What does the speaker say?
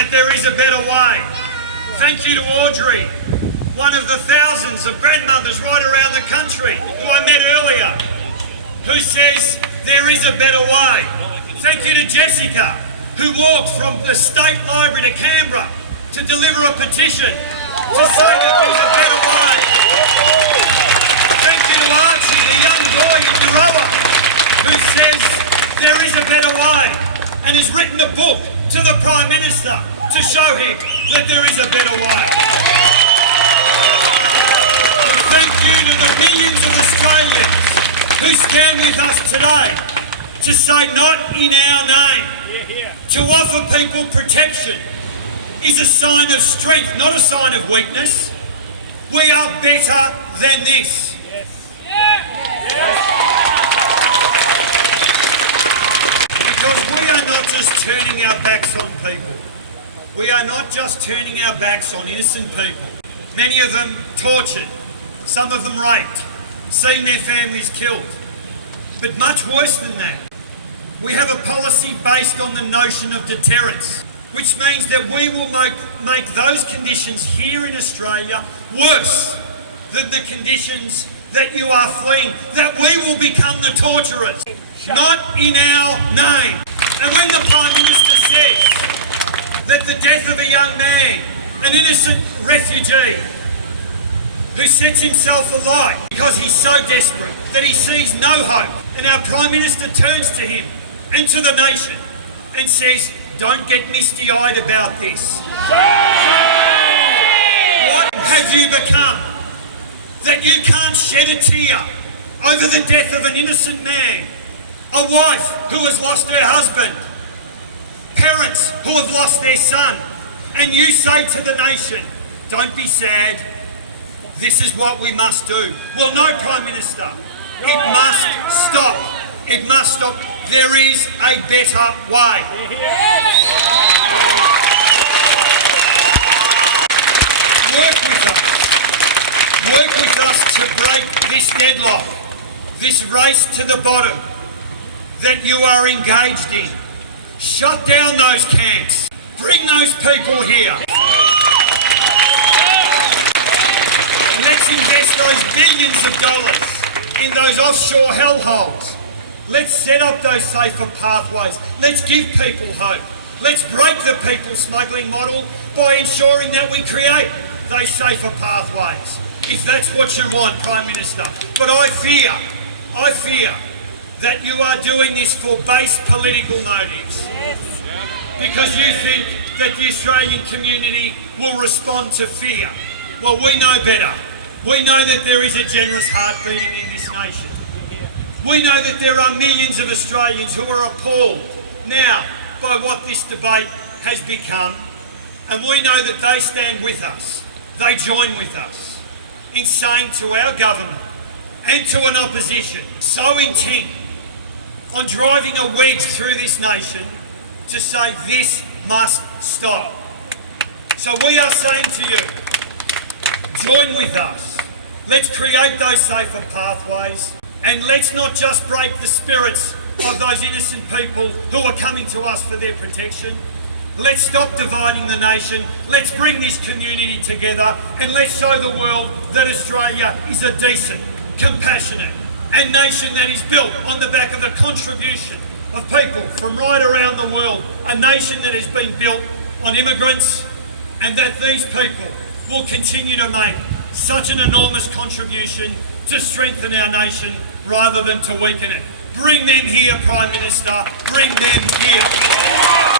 that there is a better way. Thank you to Audrey, one of the thousands of grandmothers right around the country who I met earlier, who says there is a better way. Thank you to Jessica, who walked from the State Library to Canberra to deliver a petition to say that there's a better way. Thank you to Archie, the young boy in Nauru, who says there is a better way and has written a book to the Prime Minister to show him that there is a better way. Thank you to the millions of Australians who stand with us today to say not in our name. To offer people protection is a sign of strength, not a sign of weakness. We are better than this. Because we are not just turning our backs on people. We are not just turning our backs on innocent people. Many of them tortured, some of them raped, seeing their families killed. But much worse than that, we have a policy based on the notion of deterrence, which means that we will make those conditions here in Australia worse than the conditions that you are fleeing, that we will become the torturers, not in our name. And when the Prime Minister says that the death of a young man, an innocent refugee, who sets himself alight because he's so desperate that he sees no hope, and our Prime Minister turns to him and to the nation and says, don't get misty-eyed about this. What have you become? That you can't shed a tear over the death of an innocent man, a wife who has lost her husband, parents who have lost their son, and you say to the nation, don't be sad, this is what we must do. Well, no, Prime Minister, it must stop. It must stop. There is a better way. Work with us to break this deadlock, this race to the bottom that you are engaged in. Shut down those camps. Bring those people here. Let's invest those billions of dollars in those offshore hellholes. Let's set up those safer pathways. Let's give people hope. Let's break the people smuggling model by ensuring that we create those safer pathways. If that's what you want, Prime Minister. But I fear that you are doing this for base political motives. Because you think that the Australian community will respond to fear. Well, we know better. We know that there is a generous heart beating in this nation. We know that there are millions of Australians who are appalled now by what this debate has become, and we know that they stand with us, they join with us in saying to our government and to an opposition so intent on driving a wedge through this nation to say this must stop. So we are saying to you, join with us. Let's create those safer pathways. And let's not just break the spirits of those innocent people who are coming to us for their protection. Let's stop dividing the nation. Let's bring this community together and let's show the world that Australia is a decent, compassionate and nation that is built on the back of the contribution of people from right around the world. A nation that has been built on immigrants, and that these people will continue to make such an enormous contribution to strengthen our nation rather than to weaken it. Bring them here, Prime Minister. Bring them here.